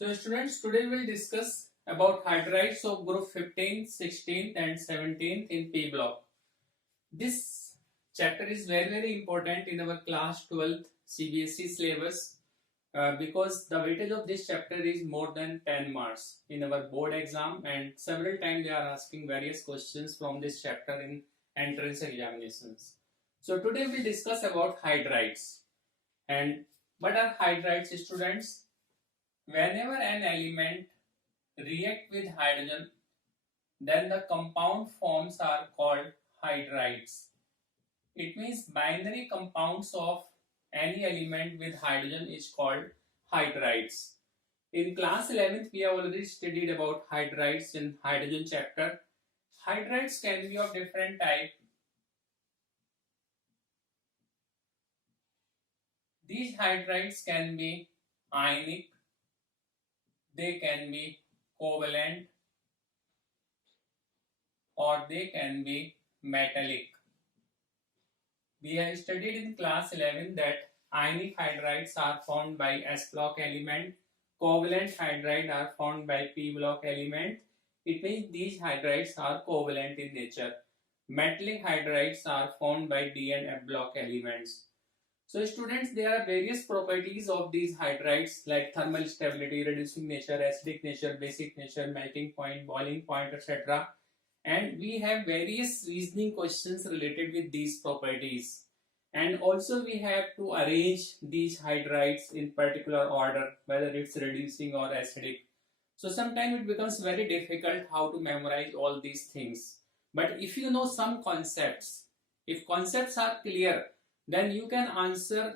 So students, today we will discuss about hydrides of group 15, 16th and 17th in P block. This chapter is very important in our class 12th CBSE syllabus because the weightage of this chapter is more than 10 marks in our board exam, and several times they are asking various questions from this chapter in entrance examinations. So today we will discuss about hydrides. And what are hydrides, students? Whenever an element react with hydrogen, then the compound forms are called hydrides. It means binary compounds of any element with hydrogen is called hydrides. In class 11th, we have already studied about hydrides in hydrogen chapter. Hydrides can be of different type. These hydrides can be ionic, they can be covalent, or they can be metallic. We have studied in class 11 that ionic hydrides are formed by S block element, covalent hydrides are formed by P block element. It means these hydrides are covalent in nature. Metallic hydrides are formed by D and F block elements. So students, there are various properties of these hydrides like thermal stability, reducing nature, acidic nature, basic nature, melting point, boiling point, etc. And we have various reasoning questions related with these properties. And also we have to arrange these hydrides in particular order, whether it's reducing or acidic. So sometimes it becomes very difficult how to memorize all these things. But if you know some concepts, if concepts are clear, then you can answer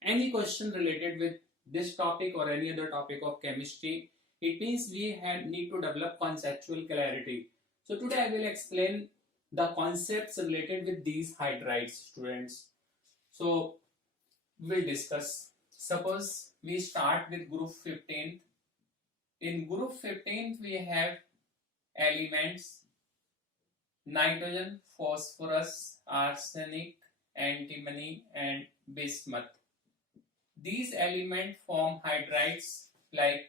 any question related with this topic or any other topic of chemistry. It means we need to develop conceptual clarity. So today I will explain the concepts related with these hydrides, students. So we'll discuss. Suppose we start with group 15. In group 15 we have elements nitrogen, phosphorus, arsenic, antimony and bismuth. These elements form hydrides like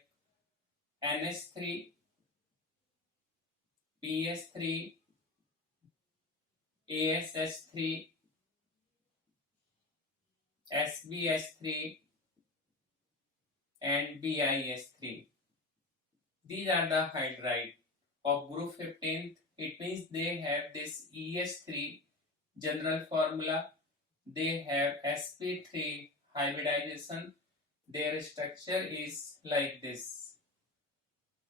NH3, PS3, ASH3, SBH3 and BIH3. These are the hydride of group 15. It means they have this EH3 general formula, they have sp3 hybridization, their structure is like this.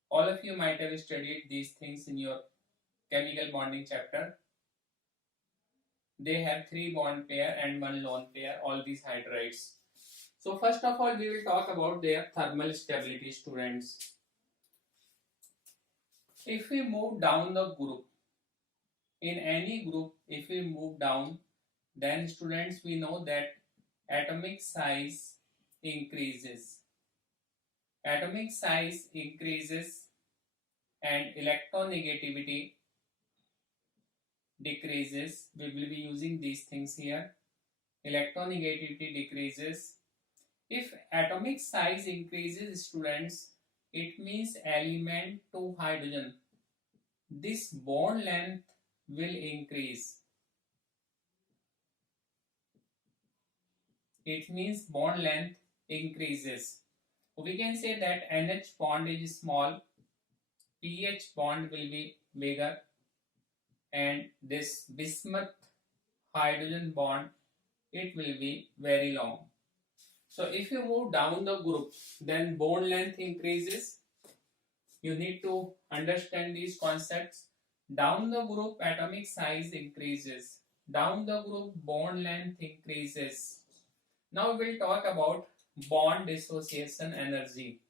All of you might have studied these things in your chemical bonding chapter. They have 3 bond pair and 1 lone pair, all these hydrides. So first of all we will talk about their thermal stability, students. If we move down the group, in any group, if we move down, then students, we know that atomic size increases. Atomic size increases and electronegativity decreases. We will be using these things here. Electronegativity decreases. If atomic size increases, students, it means element to hydrogen, this bond length will increase. It means bond length increases. We can say that NH bond is small, PH bond will be bigger, and this bismuth hydrogen bond, it will be very long. So if you move down the group, then bond length increases. You need to understand these concepts. Down the group, atomic size increases. Down the group, bond length increases. Now we'll talk about bond dissociation energy.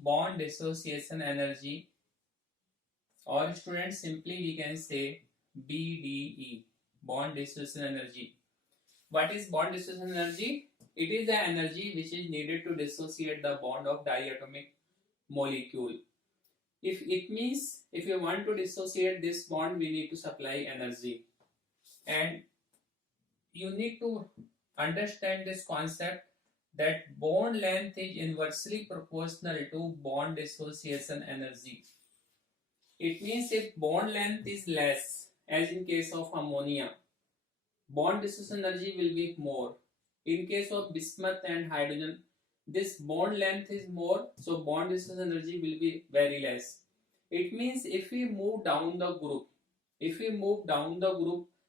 Bond dissociation energy, or students, simply we can say BDE, bond dissociation energy. What is bond dissociation energy? It is the energy which is needed to dissociate the bond of diatomic molecule. If it means if you want to dissociate this bond, we need to supply energy. And you need to understand this concept that bond length is inversely proportional to bond dissociation energy. It means if bond length is less, as in case of ammonia, bond dissociation energy will be more. In case of bismuth and hydrogen, this bond length is more, so bond dissociation energy will be very less. It means if we move down the group,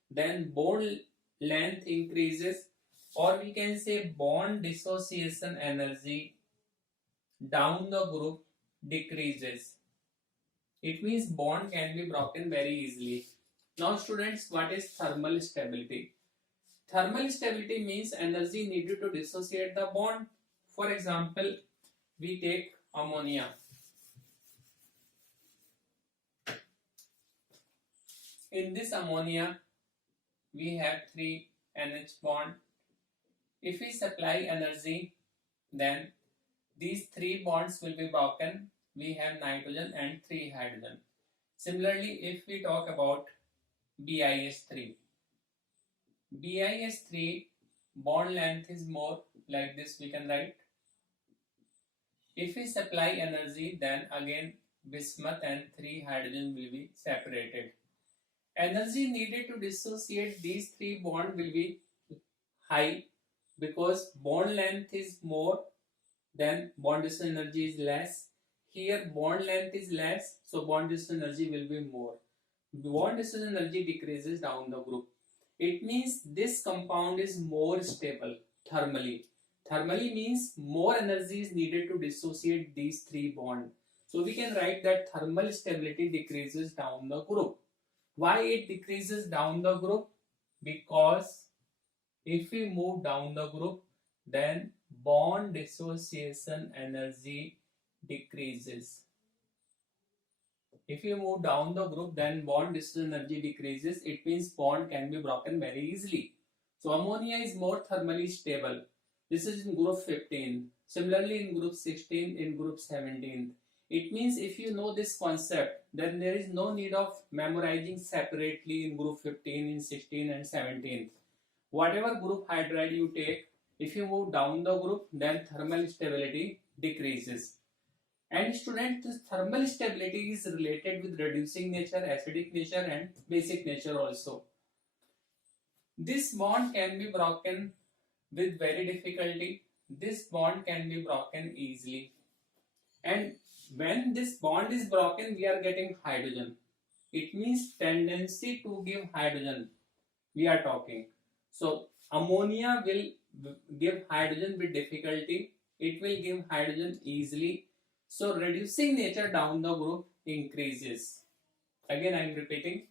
then bond length increases, or we can say bond dissociation energy down the group decreases. It means bond can be broken very easily. Now students, what is thermal stability? Thermal stability means energy needed to dissociate the bond. For example, we take ammonia. In this ammonia, we have 3 NH bond. If we supply energy, then these 3 bonds will be broken. We have nitrogen and 3 hydrogen. Similarly, if we talk about BiS3, BiS3 bond length is more, like this we can write. If we supply energy, then again bismuth and 3 hydrogen will be separated. Energy needed to dissociate these 3 bonds will be high because bond length is more, then bond dissociation energy is less. Here bond length is less, so bond dissociation energy will be more. Bond dissociation energy decreases down the group. It means this compound is more stable thermally. Thermally means more energy is needed to dissociate these 3 bonds. So we can write that thermal stability decreases down the group. Why it decreases down the group? Because if we move down the group, then bond dissociation energy decreases. If you move down the group, then bond dissociation energy decreases. It means bond can be broken very easily. So ammonia is more thermally stable. This is in group 15. Similarly in group 16, in group 17. It means if you know this concept, then there is no need of memorizing separately in group 15, in 16 and 17. Whatever group hydride you take, if you move down the group, then thermal stability decreases. And students, this thermal stability is related with reducing nature, acidic nature and basic nature also. This bond can be broken with very difficulty. This bond can be broken easily. And when this bond is broken, we are getting hydrogen. It means tendency to give hydrogen we are talking. So ammonia will give hydrogen with difficulty. It will give hydrogen easily. So reducing nature down the group increases. Again I am repeating.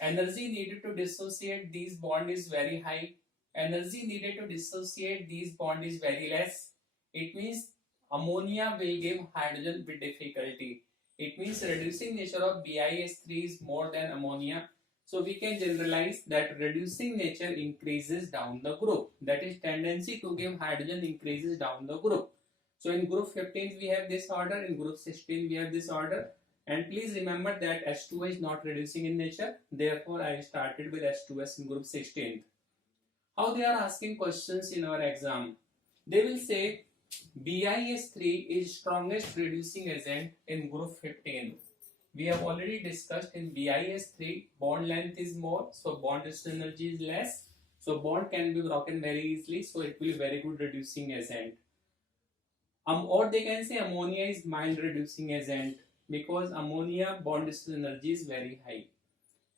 Energy needed to dissociate these bonds is very high. Energy needed to dissociate these bonds is very less. It means ammonia will give hydrogen with difficulty. It means reducing nature of BiS3 is more than ammonia. So we can generalize that reducing nature increases down the group. That is tendency to give hydrogen increases down the group. So in group 15 we have this order, in group 16 we have this order. And please remember that H2 is not reducing in nature. Therefore I started with H2S in group 16. How they are asking questions in our exam? They will say BiS3 is strongest reducing agent in group 15. We have already discussed in BiS3 bond length is more, so bond dissociation energy is less, so bond can be broken very easily, so it will be very good reducing agent. Or they can say ammonia is mild reducing agent because ammonia bond dissociation energy is very high.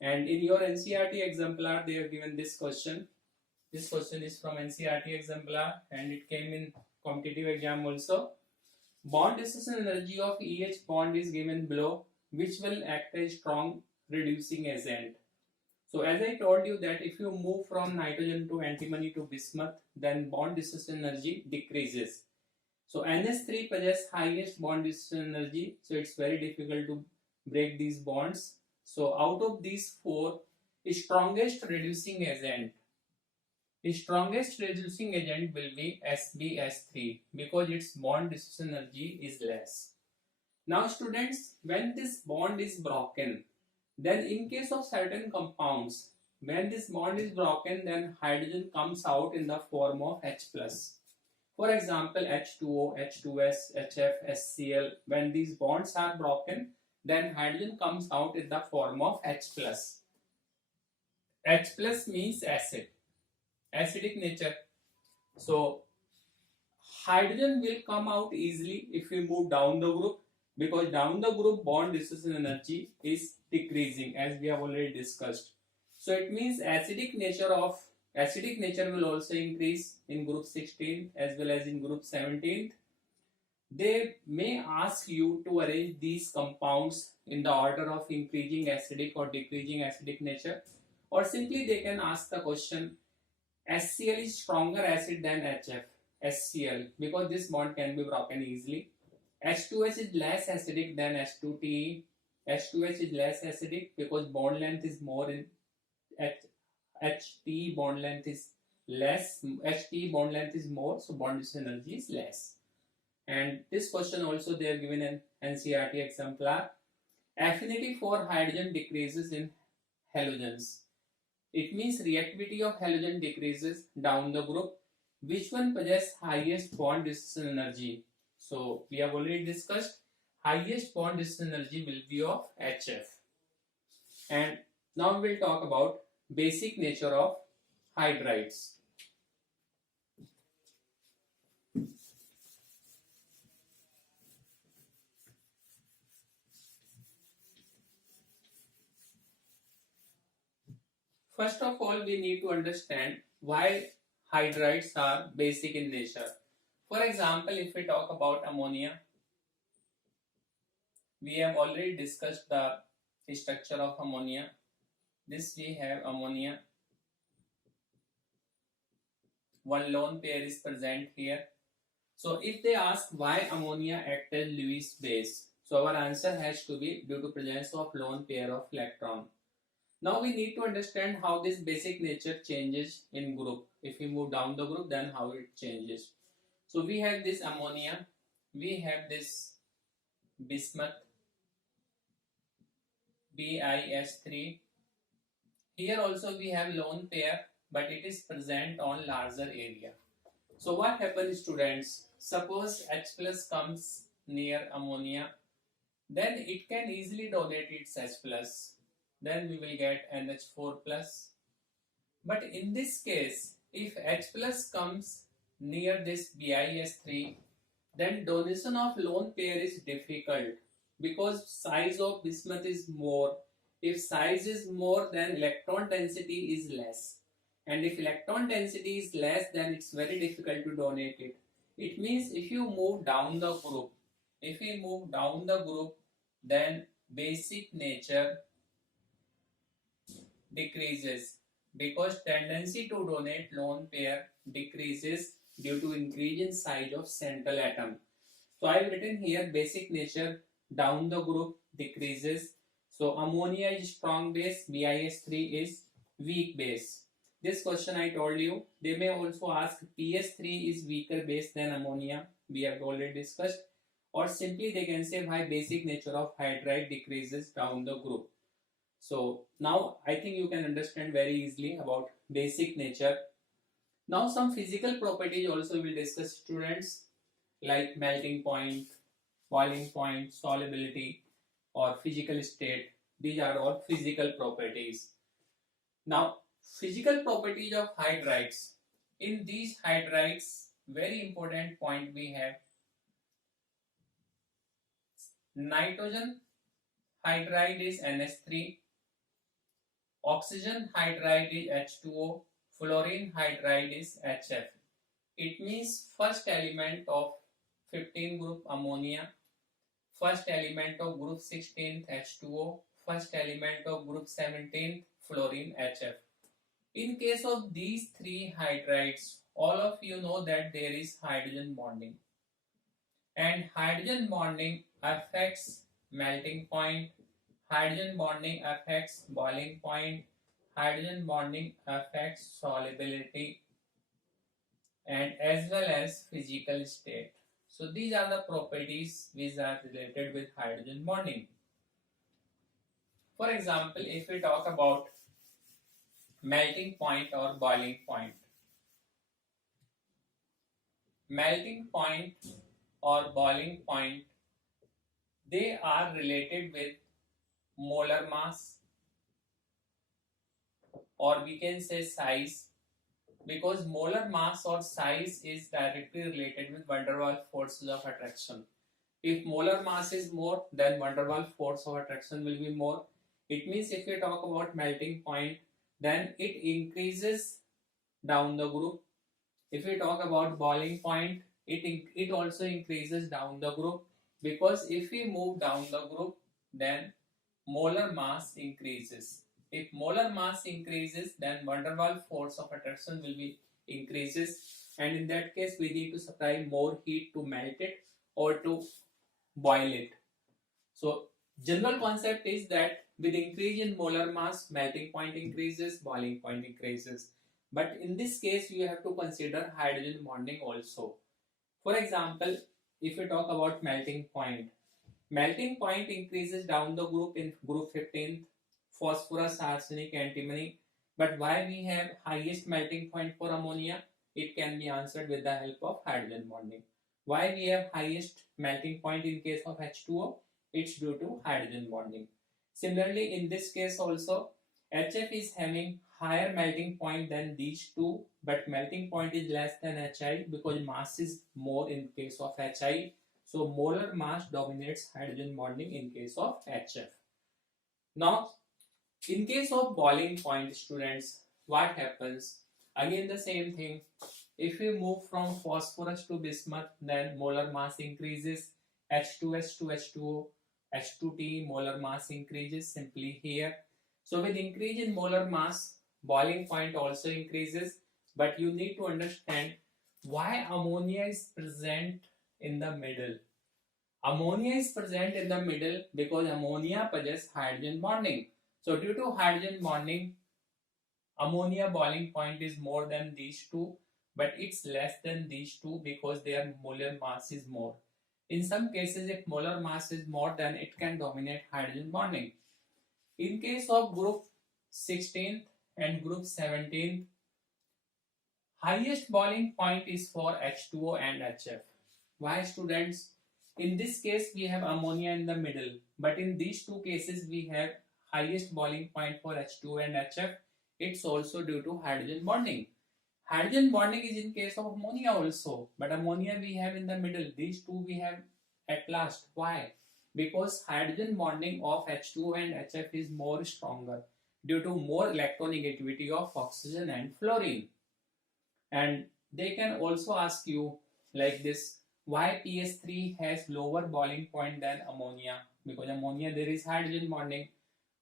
And in your NCERT exemplar they have given this question. This question is from NCERT exemplar and it came in competitive exam also. Bond dissociation energy of each bond is given below, which will act as strong reducing agent. So as I told you that if you move from nitrogen to antimony to bismuth, then bond dissociation energy decreases. So NH3 possesses highest bond dissociation energy, so it's very difficult to break these bonds. So out of these 4, strongest reducing agent will be SbS3 because its bond dissociation energy is less. Now students, when this bond is broken, then in case of certain compounds, When this bond is broken, then hydrogen comes out in the form of H plus. For example, H2O, H2S, HF, HCl. When these bonds are broken, then hydrogen comes out in the form of H plus. H plus means acid, acidic nature. So hydrogen will come out easily if we move down the group, because down the group bond dissociation energy is decreasing, as we have already discussed. So it means acidic nature will also increase in group 16 as well as in group 17. They may ask you to arrange these compounds in the order of increasing acidic or decreasing acidic nature, or simply they can ask the question, HCl is stronger acid than HF, HCl, because this bond can be broken easily. H2S is less acidic than H2TE. H2S is less acidic because bond length is more in HT bond length is less, HT bond length is more, so bond dissociation energy is less. And this question also they are given in NCERT exemplar. Affinity for hydrogen decreases in halogens. It means reactivity of halogen decreases down the group. Which one possesses highest bond dissociation energy? So we have already discussed highest bond dissociation energy will be of HF. And now we will talk about basic nature of hydrides. First of all, we need to understand why hydrides are basic in nature. For example, if we talk about ammonia, we have already discussed the structure of ammonia. This we have ammonia. One lone pair is present here. So if they ask why ammonia acts as Lewis base, so our answer has to be due to presence of lone pair of electron. Now we need to understand how this basic nature changes in group. If we move down the group, then how it changes. So we have this ammonia, we have this bismuth, BiS3. Here also we have lone pair, but it is present on larger area. So what happens, students? Suppose H plus comes near ammonia, then it can easily donate its H plus. Then we will get NH4 plus. But in this case, if H plus comes near this BiS3, then donation of lone pair is difficult because size of bismuth is more. If size is more, then electron density is less. And if electron density is less, then it's very difficult to donate it. It means if you move down the group, then basic nature decreases because tendency to donate lone pair decreases due to increase in size of central atom. So I have written here basic nature down the group decreases. So ammonia is strong base, BiS3 is weak base. This question I told you, they may also ask PS3 is weaker base than ammonia, we have already discussed, or simply they can say why basic nature of hydride decreases down the group. So now I think you can understand very easily about basic nature. Now some physical properties also will discuss, students, like melting point, boiling point, solubility or physical state. These are all physical properties. Now physical properties of hydrides. In these hydrides, very important point we have nitrogen hydride is NH3, oxygen hydride is H2O, fluorine hydride is HF. It means first element of 15 group ammonia, first element of group 16 H2O, first element of group 17 fluorine HF. In case of these three hydrides, all of you know that there is hydrogen bonding, and hydrogen bonding affects melting point, hydrogen bonding affects boiling point, hydrogen bonding affects solubility, and as well as physical state. So these are the properties which are related with hydrogen bonding. For example, if we talk about melting point or boiling point. Melting point or boiling point, they are related with molar mass, or we can say size, because molar mass or size is directly related with van der Waals forces of attraction. If molar mass is more, then van der Waals force of attraction will be more. It means if we talk about melting point, then it increases down the group. If we talk about boiling point, it also increases down the group, because if we move down the group, then molar mass increases. If molar mass increases, then van der Waals force of attraction will be increases, and in that case we need to supply more heat to melt it or to boil it. So general concept is that with increase in molar mass, melting point increases, boiling point increases. But in this case, you have to consider hydrogen bonding also. For example, if we talk about melting point increases down the group in group 15, phosphorus, arsenic, antimony. But why we have highest melting point for ammonia? It can be answered with the help of hydrogen bonding. Why we have highest melting point in case of H2O? It's due to hydrogen bonding. Similarly, in this case also, HF is having higher melting point than these two, but melting point is less than HI because mass is more in case of HI. So molar mass dominates hydrogen bonding in case of HF. Now, in case of boiling point, students, what happens? Again the same thing. If we move from phosphorus to bismuth, then molar mass increases. H2S to H2O, H2T, molar mass increases simply here. So with increase in molar mass, boiling point also increases, but you need to understand why ammonia is present in the middle. Ammonia is present in the middle because ammonia possesses hydrogen bonding. So due to hydrogen bonding, ammonia boiling point is more than these two, but it's less than these two because their molar mass is more. In some cases, if molar mass is more, then it can dominate hydrogen bonding. In case of group 16 and group 17, highest boiling point is for H2O and HF. Why, students? In this case, we have ammonia in the middle, but in these two cases, we have highest boiling point for H2O and HF. It's also due to hydrogen bonding. Hydrogen bonding is in case of ammonia also, but ammonia we have in the middle. These two we have at last. Why? Because hydrogen bonding of H2O and HF is more stronger due to more electronegativity of oxygen and fluorine. And they can also ask you like this, why PS3 has lower boiling point than ammonia? Because ammonia there is hydrogen bonding,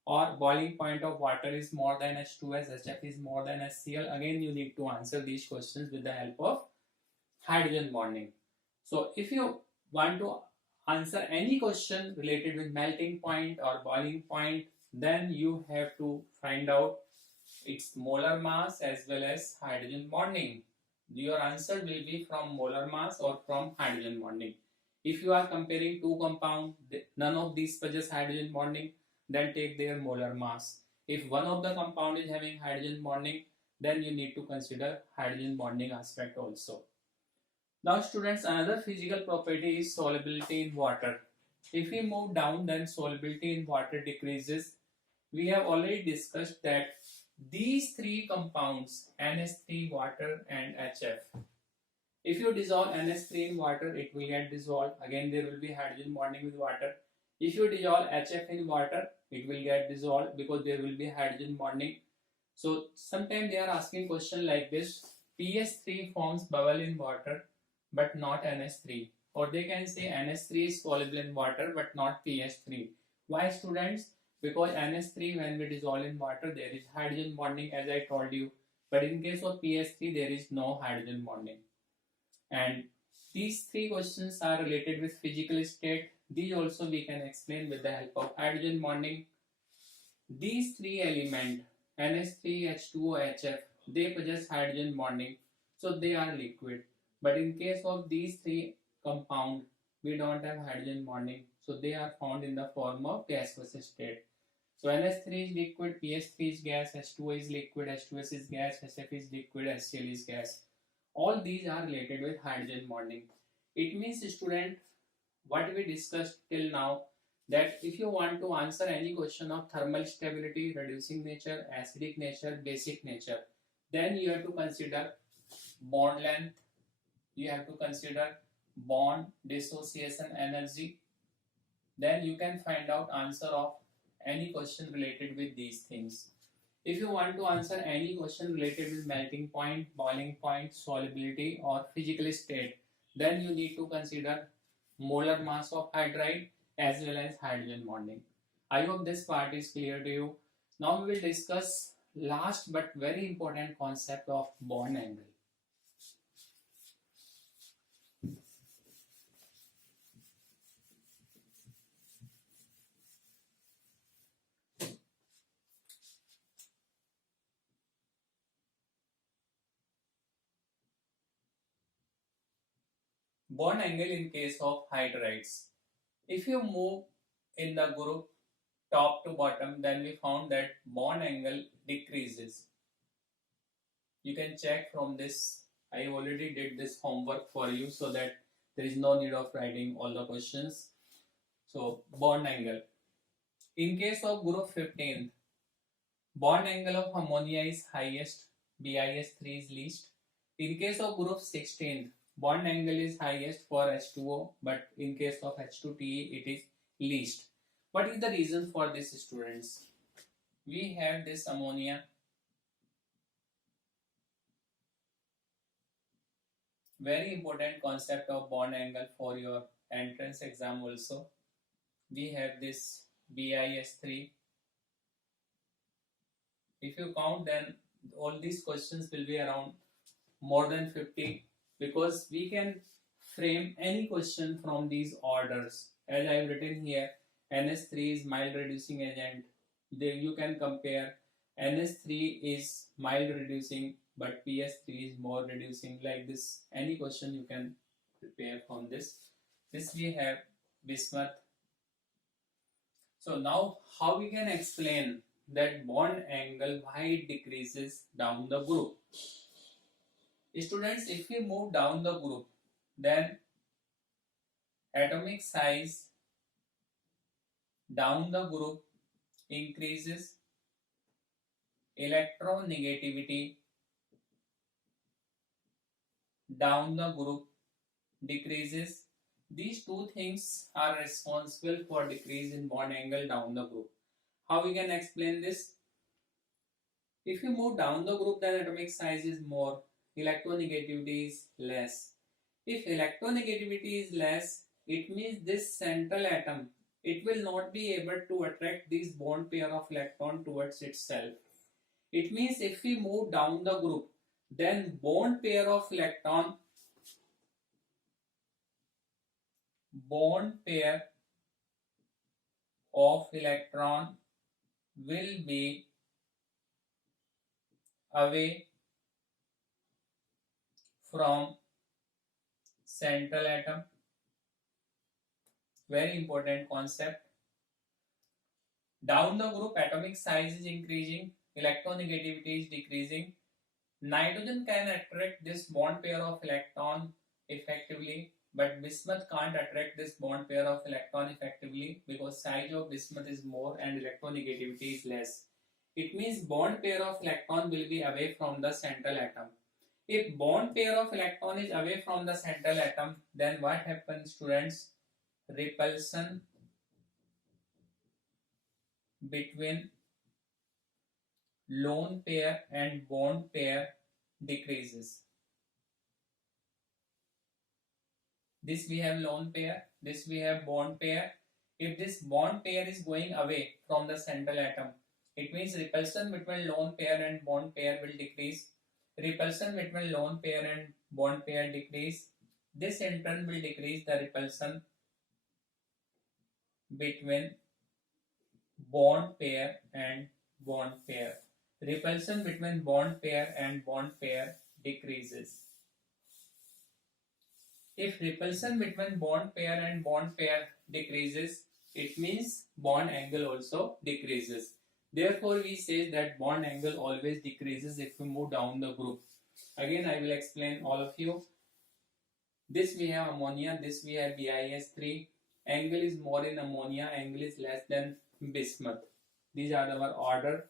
or boiling point of water is more than H2S, HF is more than HCl. Again, you need to answer these questions with the help of hydrogen bonding. So if you want to answer any question related with melting point or boiling point, then you have to find out its molar mass as well as hydrogen bonding. Your answer will be from molar mass or from hydrogen bonding. If you are comparing two compounds, none of these possess hydrogen bonding, then take their molar mass. If one of the compound is having hydrogen bonding, then you need to consider hydrogen bonding aspect also. Now students, another physical property is solubility in water. If we move down, then solubility in water decreases. We have already discussed that these three compounds, NH3, water and HF, if you dissolve NH3 in water, it will get dissolved. Again, there will be hydrogen bonding with water. If you dissolve HF in water, it will get dissolved because there will be hydrogen bonding. So sometimes they are asking question like this, PS3 forms bubble in water but not NH3, or they can say NH3 is soluble in water but not PS3. Why, students? Because NH3 when we dissolve in water there is hydrogen bonding, as I told you, but in case of PS3 there is no hydrogen bonding. And these three questions are related with physical state. These also we can explain with the help of hydrogen bonding. These three elements, NH3, H2O, HF, they possess hydrogen bonding, so they are liquid. But in case of these three compounds, we don't have hydrogen bonding, so they are found in the form of gaseous state. So NH3 is liquid, PH3 is gas, H2O is liquid, H2S is gas, HF is liquid, HCl is gas. All these are related with hydrogen bonding. It means, student, what we discussed till now, that if you want to answer any question of thermal stability, reducing nature, acidic nature, basic nature, then you have to consider bond length, you have to consider bond dissociation energy, then you can find out answer of any question related with these things. If you want to answer any question related with melting point, boiling point, solubility or physical state, then you need to consider molar mass of hydride as well as hydrogen bonding. I hope this part is clear to you. Now we will discuss last but very important concept of bond angle. Bond angle in case of hydrides. If you move in the group top to bottom, then we found that bond angle decreases. You can check from this. I already did this homework for you so that there is no need of writing all the questions. So bond angle. In case of group 15, bond angle of ammonia is highest, BIS3 is least. In case of group 16, bond angle is highest for H2O, but in case of H2TE it is least. What is the reason for this, students? We have this ammonia. Very important concept of bond angle for your entrance exam also. We have this BIS3. If you count, then all these questions will be around more than 50, because we can frame any question from these orders. As I have written here, NH3 is mild reducing agent. Then you can compare NH3 is mild reducing but PS3 is more reducing, like this. Any question you can prepare from this. This we have bismuth. So now how we can explain that bond angle, why it decreases down the group? Students, if we move down the group, then atomic size down the group increases, electronegativity down the group decreases. These two things are responsible for decrease in bond angle down the group. How we can explain this? If you move down the group, then atomic size is more, electronegativity is less. If electronegativity is less, it means this central atom, it will not be able to attract this bond pair of electron towards itself. It means if we move down the group, then bond pair of electron will be away from central atom. Very important concept. Down the group, atomic size is increasing, electronegativity is decreasing. Nitrogen can attract this bond pair of electron effectively, but bismuth can't attract this bond pair of electron effectively because size of bismuth is more and electronegativity is less. It means bond pair of electron will be away from the central atom. If bond pair of electron is away from the central atom, then what happens, students? Repulsion between lone pair and bond pair decreases. This we have lone pair, this we have bond pair. If this bond pair is going away from the central atom, it means repulsion between lone pair and bond pair will decrease. Repulsion between lone pair and bond pair decrease. This in turn will decrease the repulsion between bond pair and bond pair. Repulsion between bond pair and bond pair decreases. If repulsion between bond pair and bond pair decreases, it means bond angle also decreases. Therefore, we say that bond angle always decreases if we move down the group. Again, I will explain all of you. This we have ammonia, this we have BiS3. Angle is more in ammonia, angle is less than bismuth. These are our order.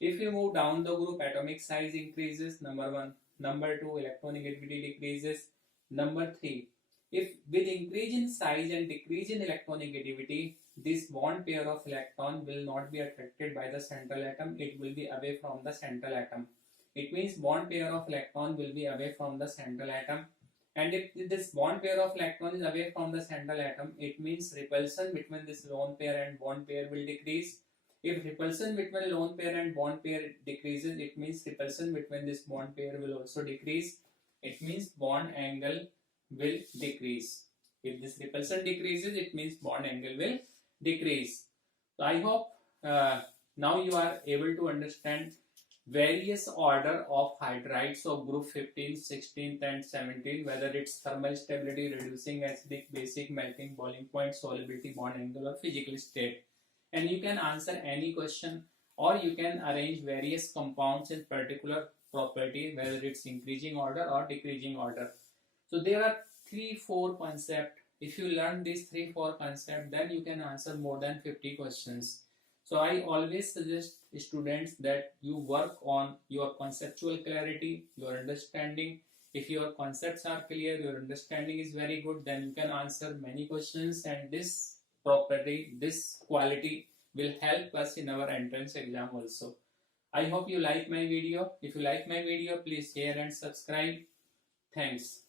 If you move down the group, atomic size increases, number 1. Number 2, electronegativity decreases. Number 3, if with increase in size and decrease in electronegativity, this bond pair of electron will not be attracted by the central atom, it will be away from the central atom. It means bond pair of electron will be away from the central atom. And if this bond pair of electron is away from the central atom, it means repulsion between this lone pair and bond pair will decrease. If repulsion between lone pair and bond pair decreases, it means repulsion between this bond pair will also decrease. It means bond angle will decrease. If this repulsion decreases, it means bond angle will decrease. So I hope now you are able to understand various order of hydrides of group 15, 16 and 17, whether it's thermal stability, reducing acidic, basic, melting, boiling point, solubility, bond angle or physical state. And you can answer any question, or you can arrange various compounds in particular property, whether it's increasing order or decreasing order. So there are 3-4 concepts. If you learn these 3-4 concepts, then you can answer more than 50 questions. So I always suggest students that you work on your conceptual clarity, your understanding. If your concepts are clear, your understanding is very good, then you can answer many questions, and this property, this quality will help us in our entrance exam also. I hope you like my video. If you like my video, please share and subscribe. Thanks.